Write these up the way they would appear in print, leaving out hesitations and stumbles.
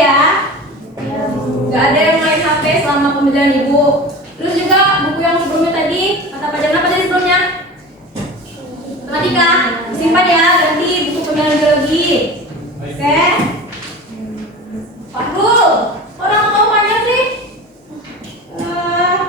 ya. Nggak ada yang main HP selama pembelajaran ibu. Terus juga buku yang sebelumnya tadi, kata pelajaran apa tadi sebelumnya? Matematika, simpan ya, ganti buku pembelajaran biologi. Oke. Fahrul, orang kamu panjang sih?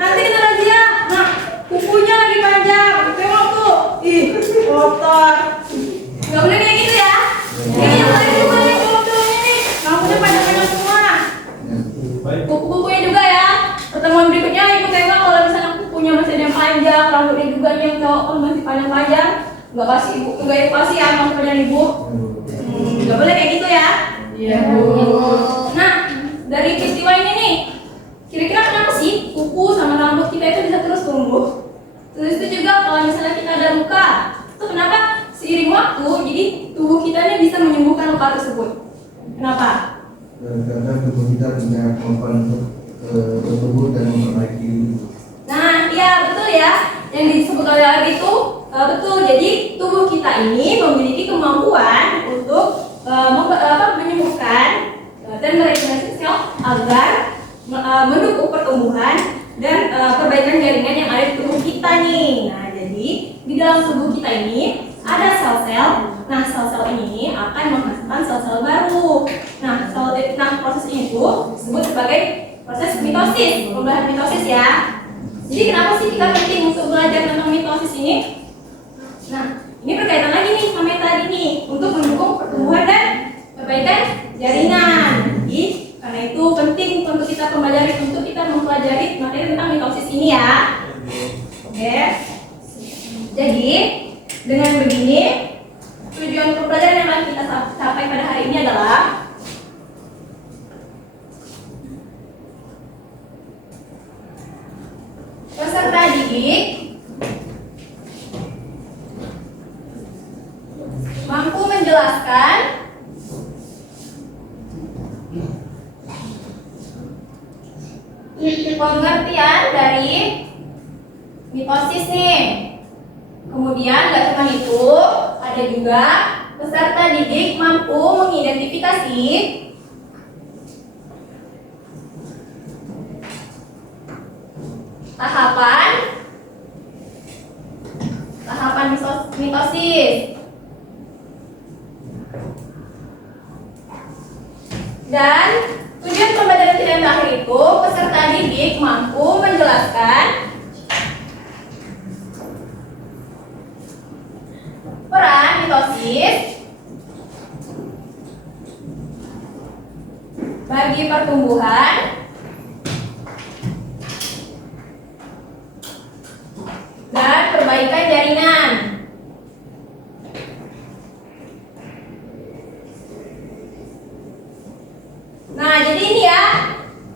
Nanti kita razia. Nah, kukunya lagi panjang. Tengok tuh. Ih, kotor. Gak boleh kayak gitu ya. Ini yang lain juga nih, kalau ini. Rambutnya panjang-panjang semua. Kuku-kukunya juga ya. Pertemuan berikutnya ibu tengok kalau misalnya kukunya masih ada yang panjang, rambutnya juga nih yang cowok kalau masih panjang-panjang. Gak kasih ibu, gak ibu kasih ya sama pelajaran ibu. Gak boleh kayak gitu ya. Iya bu. Nah, dari peristiwa ini nih, kira-kira kenapa sih kuku sama rambut kita itu bisa terus tumbuh? Terus itu juga kalau misalnya kita ada luka, itu kenapa seiring waktu jadi tubuh kita ini bisa menyembuhkan luka tersebut? Kenapa? Karena tubuh kita punya kemampuan untuk bertumbuh dan memperbaiki diri. Nah, iya betul ya. Yang disebut oleh Ari itu betul. Jadi tubuh kita ini memiliki kemampuan untuk menyembuhkan dan meregenerasi sel agar mendukung pertumbuhan dan perbaikan jaringan yang ada di tubuh kita nih. Nah, jadi di dalam tubuh kita ini ada sel-sel. Nah, sel-sel ini akan menghasilkan sel-sel baru. Nah, proses ini tuh disebut sebagai proses mitosis, pembuahan mitosis ya. Jadi kenapa sih kita penting untuk belajar tentang mitosis ini? Nah, ini berkaitan lagi nih sama yang tadi nih, untuk mendukung pertumbuhan dan perbaikan jaringan. Jadi karena itu penting untuk kita mempelajari materi tentang mitosis ini ya. Oke. Jadi dengan begini tujuan pembelajaran yang akan kita capai pada hari ini adalah peserta didik mampu menjelaskan pengertian dari mitosis nih. Kemudian gak cuma itu, ada juga peserta didik mampu mengidentifikasi tahapan mitosis. Dan tujuan pembelajaran kita yang terakhir itu peserta didik mampu menjelaskan peran mitosis bagi pertumbuhan dan perbaikan jaringan. Nah, jadi ini ya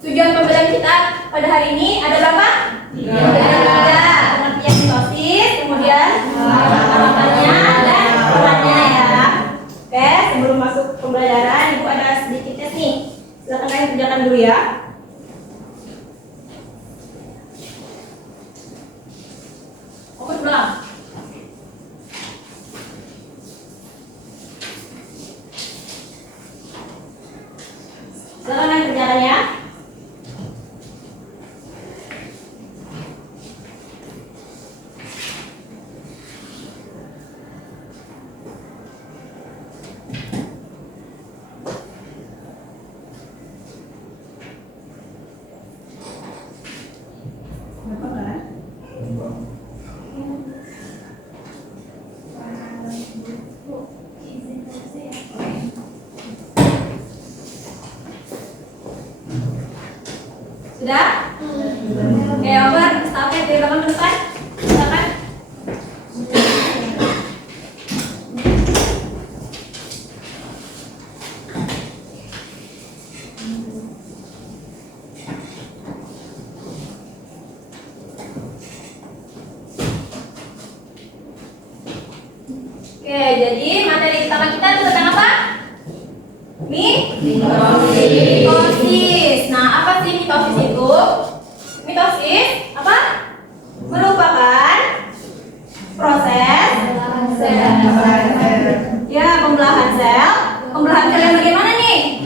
tujuan pembelajaran kita pada hari ini ada berapa? Ada pengertian mitosis, kemudian tahapannya dan perannya ya. Oke, sebelum masuk pembelajaran, ibu ada sedikit tes nih. Silakan kalian kerjakan dulu ya. Fokus belakang. Silakan kerjaannya. Sudah? Oke, over. Stafet dari belakang ke depan. Silakan. Oke, jadi materi pertama kita itu tentang apa? Mitosis. Nah, apa sih mitosis itu? Mitosis apa? Merupakan proses ya pembelahan sel. Pembelahan sel yang bagaimana nih?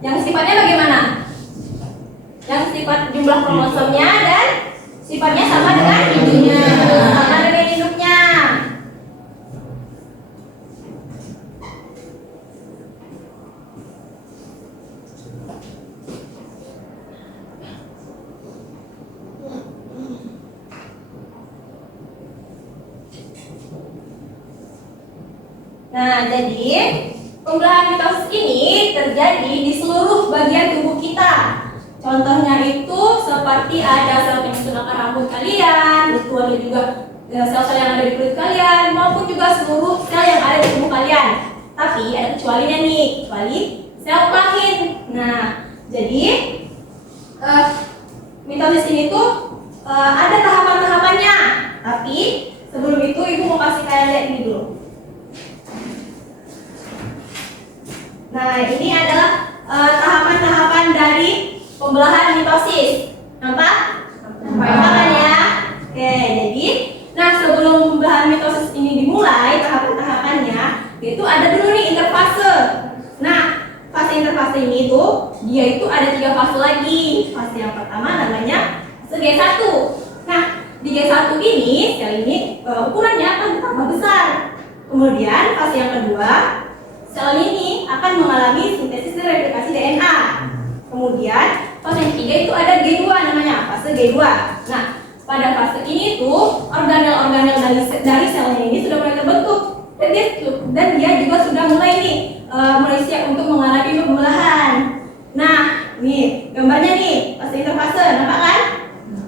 Yang sifatnya bagaimana? Yang sifat jumlah kromosomnya dan sifatnya sama dengan induknya. Sama dengan induknya. Nah, jadi pembelahan mitosis ini terjadi di seluruh bagian tubuh kita. Contohnya itu seperti ada sel penyusun akar rambut kalian, terus ada juga sel-sel yang ada di kulit kalian, maupun juga seluruh sel yang ada di tubuh kalian. Tapi ada kecualinya nih, kecuali sel kelamin. Nah, jadi mitosis ini tuh ada tahapan-tahapannya. Tapi sebelum itu ibu mau kasih kalian lihat ini dulu. Nah, ini adalah tahapan-tahapan dari pembelahan mitosis. Nampak? Nampak kan ya? Oke, jadi sebelum pembelahan mitosis ini dimulai, tahapan-tahapannya itu ada dulu nih interfase. Nah, fase interfase ini tuh dia itu ada 3 fase lagi. Fase yang pertama namanya fase G1. Nah, di G1 ini sel ini ukurannya akan bertambah besar. Kemudian fase yang kedua, sel ini akan mengalami sintesis dan replikasi DNA. Kemudian fase yang ketiga itu ada G2 namanya, fase G2. Nah, pada fase ini tuh organel-organel dari selnya ini sudah mulai terbentuk dan dia juga sudah mulai mulai siap untuk mengalami pembelahan. Nah, nih gambarnya nih fase interfase, nampak kan?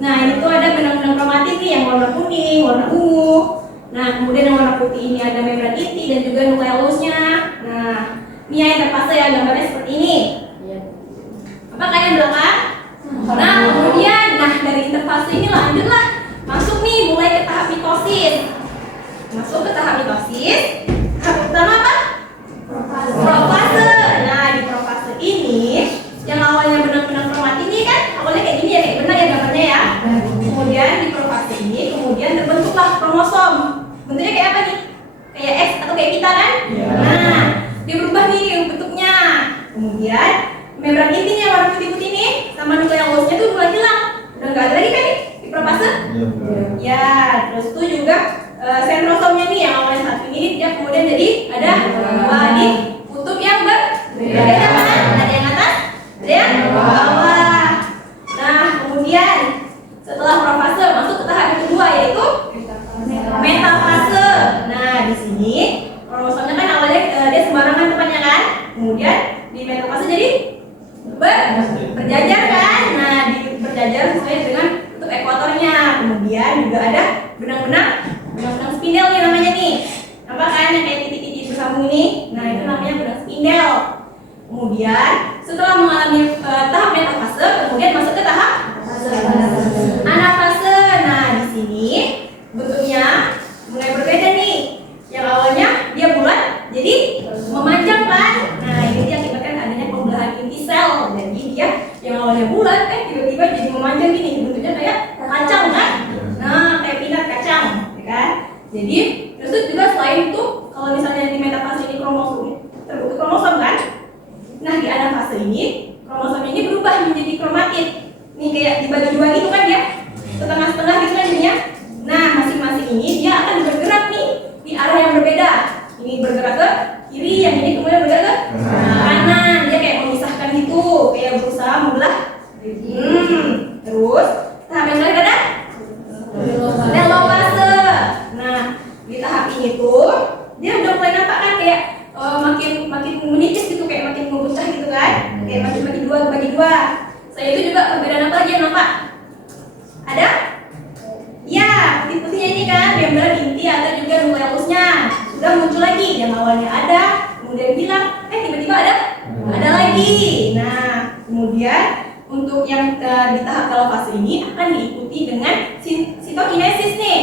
Nah, ini tuh ada benang-benang kromatin nih yang warna kuning, warna ungu. Nah, kemudian yang warna putih ini ada membran inti dan juga nukleolusnya. Nah, ini yang interfase ya, gambarnya seperti ini. Apa kalian belakang? Nah, kemudian dari interfase ini lanjutlah masuk nih mulai ke tahap mitosis. Masuk ke tahap mitosis. Tahap pertama apa? Profase. Nah, di profase ini yang awalnya benang-benang kromatin ini kan awalnya kayak gini ya, kayak benang ya gambarnya ya. Kemudian di profase ini kemudian terbentuklah kromosom. Bentuknya kayak apa nih? Kayak X atau kayak kita kan? Nah, dia berubah nih bentuknya. Kemudian membran intinya warna putih-putih nih sama nukleolusnya tuh mulai hilang. Udah nggak ada lagi kan nih di profase? Ya, terus tuh juga sentrosomnya nih yang awalnya satu ini dia kemudian jadi ada di kutub yang berbeda kan? Ada yang atas, ada yang bawah. Nah, kemudian setelah profase masuk ke tahap yang kedua yaitu metafase. Nah, di sini kromosomnya kan awalnya dia sembarangan tempatnya kan? Kemudian di metafase jadi berjajar kan? Nah, berjajar sesuai dengan bentuk ekuatornya. Kemudian juga ada benang-benang spindel nih namanya nih. Nampak kan yang kayak titik-titik bersambung ini? Nah, itu namanya benang spindel. Kemudian setelah mengalami tahap metafase, kemudian masuk ke tahap anafase. Nah, di sini bentuknya mulai berbeda nih. Yang awalnya dia bulat jadi memanjang kan? Nah, ini diakibatkan adanya pembelahan inti sel. Jadi dia yang awalnya bulat tiba-tiba jadi memanjang gini. Bentuknya kayak kacang kan? Nah, kayak peanut kacang, ya kan? Jadi, terus juga selain itu kalau misalnya di metafase ini kromosom terbentuk kromosom kan? Nah, di anafase ini kromosomnya ini berubah menjadi kromatin. Nih kayak dibagi dua gitu kan ya? Setengah-setengah gitu kan jadinya. Nah, masing-masing ini dia akan bergerak nih di arah yang berbeda. Ini bergerak ke kiri, yang ini kemudian bergerak ke kanan. Dia kayak memisahkan gitu, kayak berusaha membelah. Terus tahap yang terakhir ada telofase. Nah, di tahap ini tuh dia udah mulai nampak kan kayak makin menipis gitu, kayak makin memecah gitu kan? Kayak makin bagi dua. Saya itu juga perbedaan apa lagi yang nampak? Ada? Ya, putih-putihnya ini kan membran inti atau juga nukleolusnya sudah muncul lagi. Yang awalnya ada, kemudian hilang, tiba-tiba ada lagi. Nah, kemudian untuk yang di tahap telofase ini akan diikuti dengan sitokinesis nih.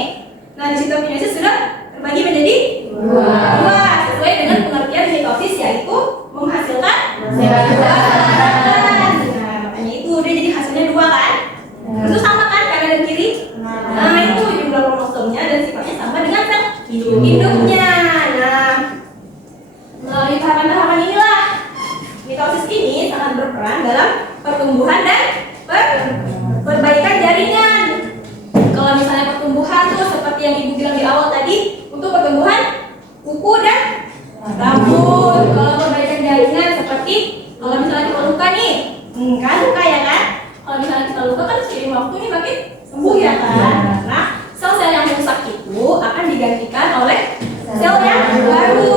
Nah, di sitokinesis sudah terbagi menjadi dua sesuai dengan pengertian mitosis, yaitu menghasilkan buah. Nah, makanya itu dia jadi hasilnya dua kan? Itu sama kan kanan dan kiri? Nah, itu jumlah kromosomnya dan sifatnya sama dengan sel induknya. Nah, melalui tahapan-tahapan inilah mitosis ini sangat rambut. Kalau perbaikan jaringan seperti kalau misalnya kita luka nih, kan luka ya kan? Kalau misalnya kita luka kan seiring waktu ini makin sembuh ya kan? Karena sel-sel yang rusak itu akan digantikan oleh sel yang baru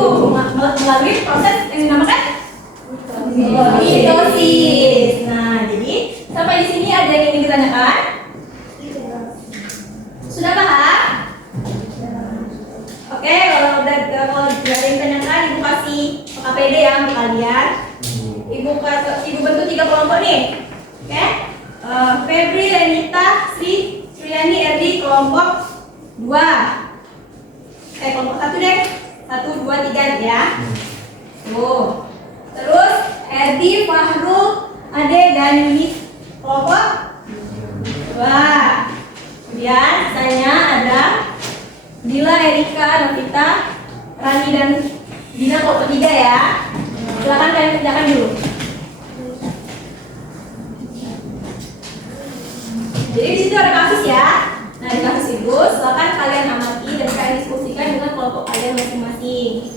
melalui proses yang dinamakan mitosis. Nah, jadi sampai di sini ada yang ingin ditanyakan? Sudah paham? Oke, kalau udah ada yang ditanyakan, ibu kasih KPD ya untuk kalian. Ibu bentuk 3 kelompok nih. Oke? Febri, Lenita, Sri, Sriani, Erdi kelompok 2. Kelompok 1 deh. 1, 2, 3 ya. Tuh. Terus Erdi, Fahrul, Ade, dan Yuni kelompok 2. Kemudian sisanya ada Dila, Erika, Novita, Rani, dan Dina kelompok 3 ya. Silakan kalian kerjakan dulu. Jadi di situ ada kasus ya. Nah di kasus itu silakan kalian amati dan kalian diskusikan dengan kelompok kalian masing-masing.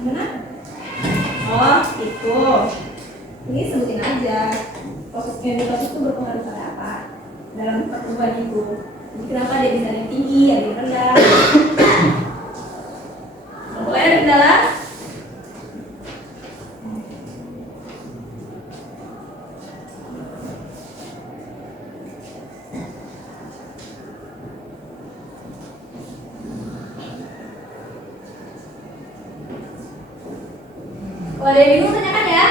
Gimana? Oh itu. Ini sebutin aja. Proses mitosis itu berpengaruh pada apa dalam pertumbuhan itu. Jadi kenapa dia bisa yang tinggi, ada yang rendah. Pokoknya ada kendala. Kalau ada yang bingung tanyakan ya.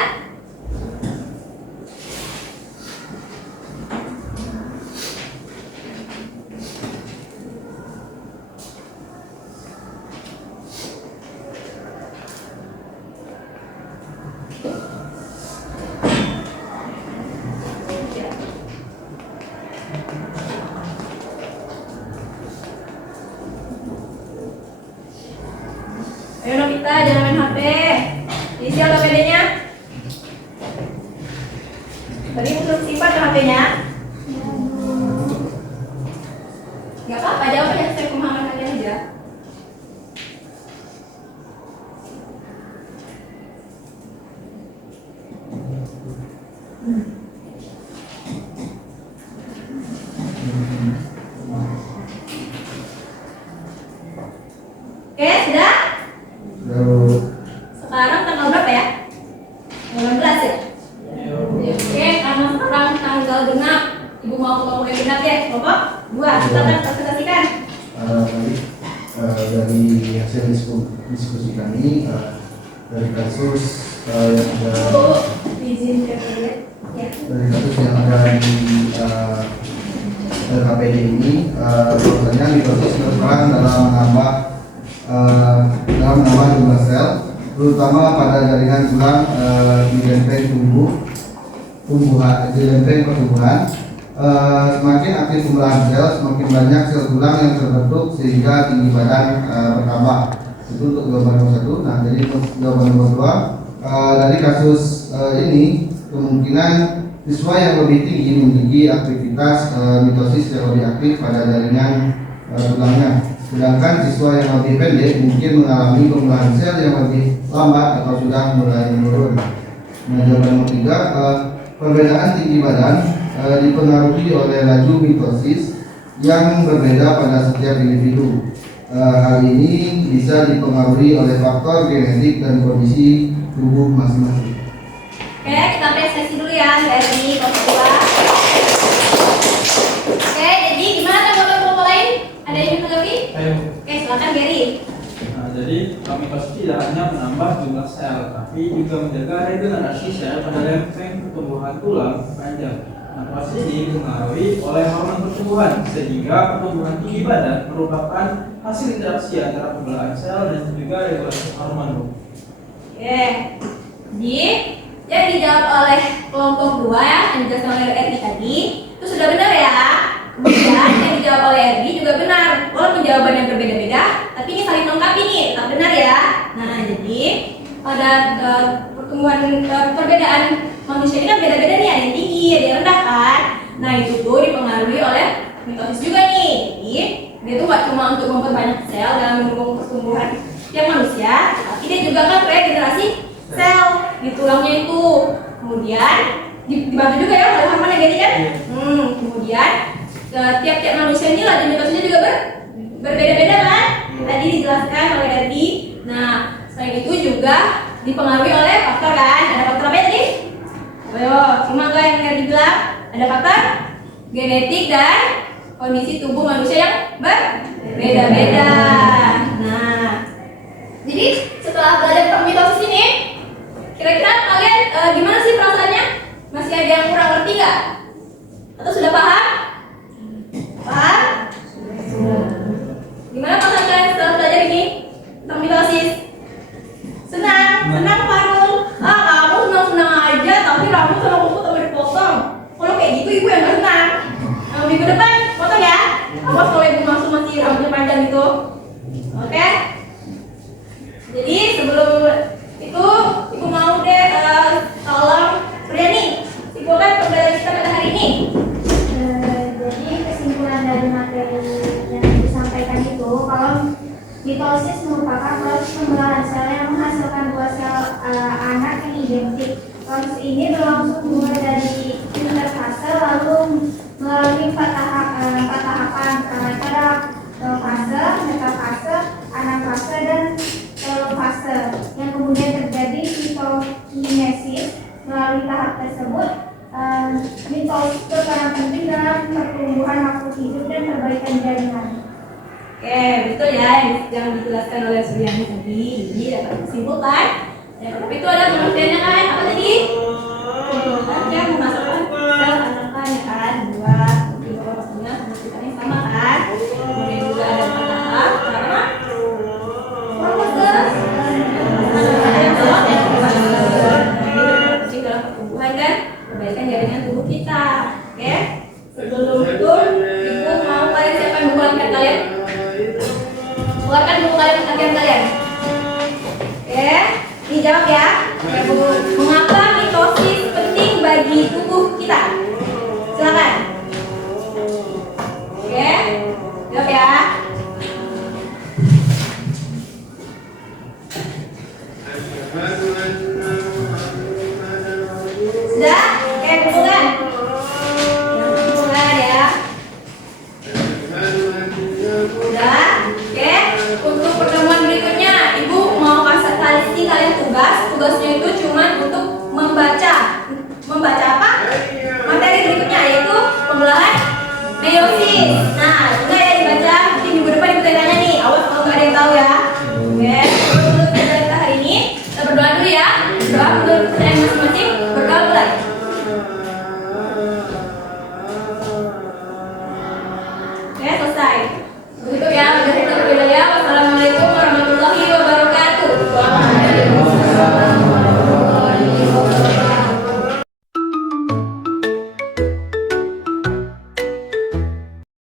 Ayo Novita, jangan main HP. Isi KPD-nya. Tadi untuk simpan HP-nya. Gak apa-apa, jawab aja sesuai pemahaman kalian aja. Oke, sudah? Lalu Sekarang tanggal berapa ya? 18 ya? Oke, karena sekarang tanggal genap, ibu mau kelompok yang genap ya, kelompok 2. Silakan presentasikan. dari hasil diskusi kami dari kasus yang ada Bu, izin ya. dari kasus yang ada di KPD ini, bahwasanya mitosis berperan dalam menambah jumlah sel, terutama pada jaringan tulang di lempeng pertumbuhan. Semakin aktif pembuahan sel, semakin banyak sel tulang yang terbentuk sehingga tinggi badan bertambah. Itu untuk jawaban nomor 1. Nah, jadi untuk jawaban nomor 2, dari kasus ini kemungkinan siswa yang lebih tinggi memiliki aktivitas mitosis yang lebih aktif pada jaringan tulangnya. Sedangkan siswa yang lebih pendek mungkin mengalami pembuahan sel yang lebih lambat atau sudah mulai menurun. Nah, jawaban nomor 3, perbedaan tinggi badan dipengaruhi oleh laju mitosis yang berbeda pada setiap individu. Hal ini bisa dipengaruhi oleh faktor genetik dan kondisi tubuh masing-masing. Oke, kita apresiasi dulu ya dari kelompok 2. Oke, jadi gimana tanggapan kelompok lain? Ada yang ingin menanggapi? Ayo. Oke, silakan Gary. Nah, jadi mitosis tidak hanya menambah jumlah sel, tapi juga menjaga regenerasi sel pada lempeng pertumbuhan tulang panjang. Nah, proses ini dipengaruhi oleh hormon pertumbuhan, sehingga pertumbuhan tinggi badan merupakan hasil interaksi antara pembelahan sel dan juga regulasi hormon. Oke, jadi yang dijawab oleh kelompok 2 ya, yang dijelaskan oleh Erdi tadi, itu sudah benar ya. Kemudian yang dijawab oleh Erdi juga benar, walaupun jawabannya berbeda-beda, tapi ini saling melengkapi nih, tetap benar ya. Nah, jadi pada pertumbuhan perbedaan manusia ini kan beda-beda nih, ada yang tinggi, ada yang rendah kan. Nah itu tuh dipengaruhi oleh mitosis juga nih. Jadi dia tuh gak cuma untuk memperbanyak sel dalam mendukung pertumbuhan tiap manusia, tapi dia juga kan regenerasi sel di tulangnya itu. Kemudian dibantu juga ya oleh hormon yang jadi kan. Kemudian tiap-tiap manusia ini laju mitosisnya juga berbeda-beda kan. Tadi dijelaskan oleh Erdi. Nah selain itu juga dipengaruhi oleh faktor kan. Ada faktor apa tadi? Ayo simak kan yang Erdi bilang. Ada faktor genetik dan kondisi tubuh manusia yang berbeda-beda. Nah, jadi setelah belajar tentang mitosis ini, kira-kira kalian gimana sih perasaannya? Masih ada yang kurang ngerti nggak? Atau sudah paham? Paham? Gimana perasaan kalian setelah belajar ini tentang mitosis? Senang? Senang Farul? Kamu senang-senang aja, tapi rambut sama kuku tambah dipotong. Kalau kayak gitu ibu yang gak senang. Minggu depan potong ya. Awas kalau ibu masih rambutnya panjang gitu. Oke? Jadi sebelum itu ibu mau deh tolong Priani simpulkan pembelajaran kita pada hari ini. Jadi kesimpulan dari materi yang disampaikan itu, kalau mitosis merupakan proses pembelahan sel yang menghasilkan dua sel anak yang identik. Proses ini berlangsung mulai dari interfase lalu melalui empat tahapan, pada fase, metafase, anafase, dan telofase, yang kemudian terjadi sitokinesis. Melalui tahap tersebut, mitosis berperan penting dalam pertumbuhan makhluk hidup dan perbaikan jaringan. Oke, betul ya yang dijelaskan oleh Suryani tadi. Jadi dapat disimpulkan. Yang pertama itu ada pengertiannya kan? Apa tadi?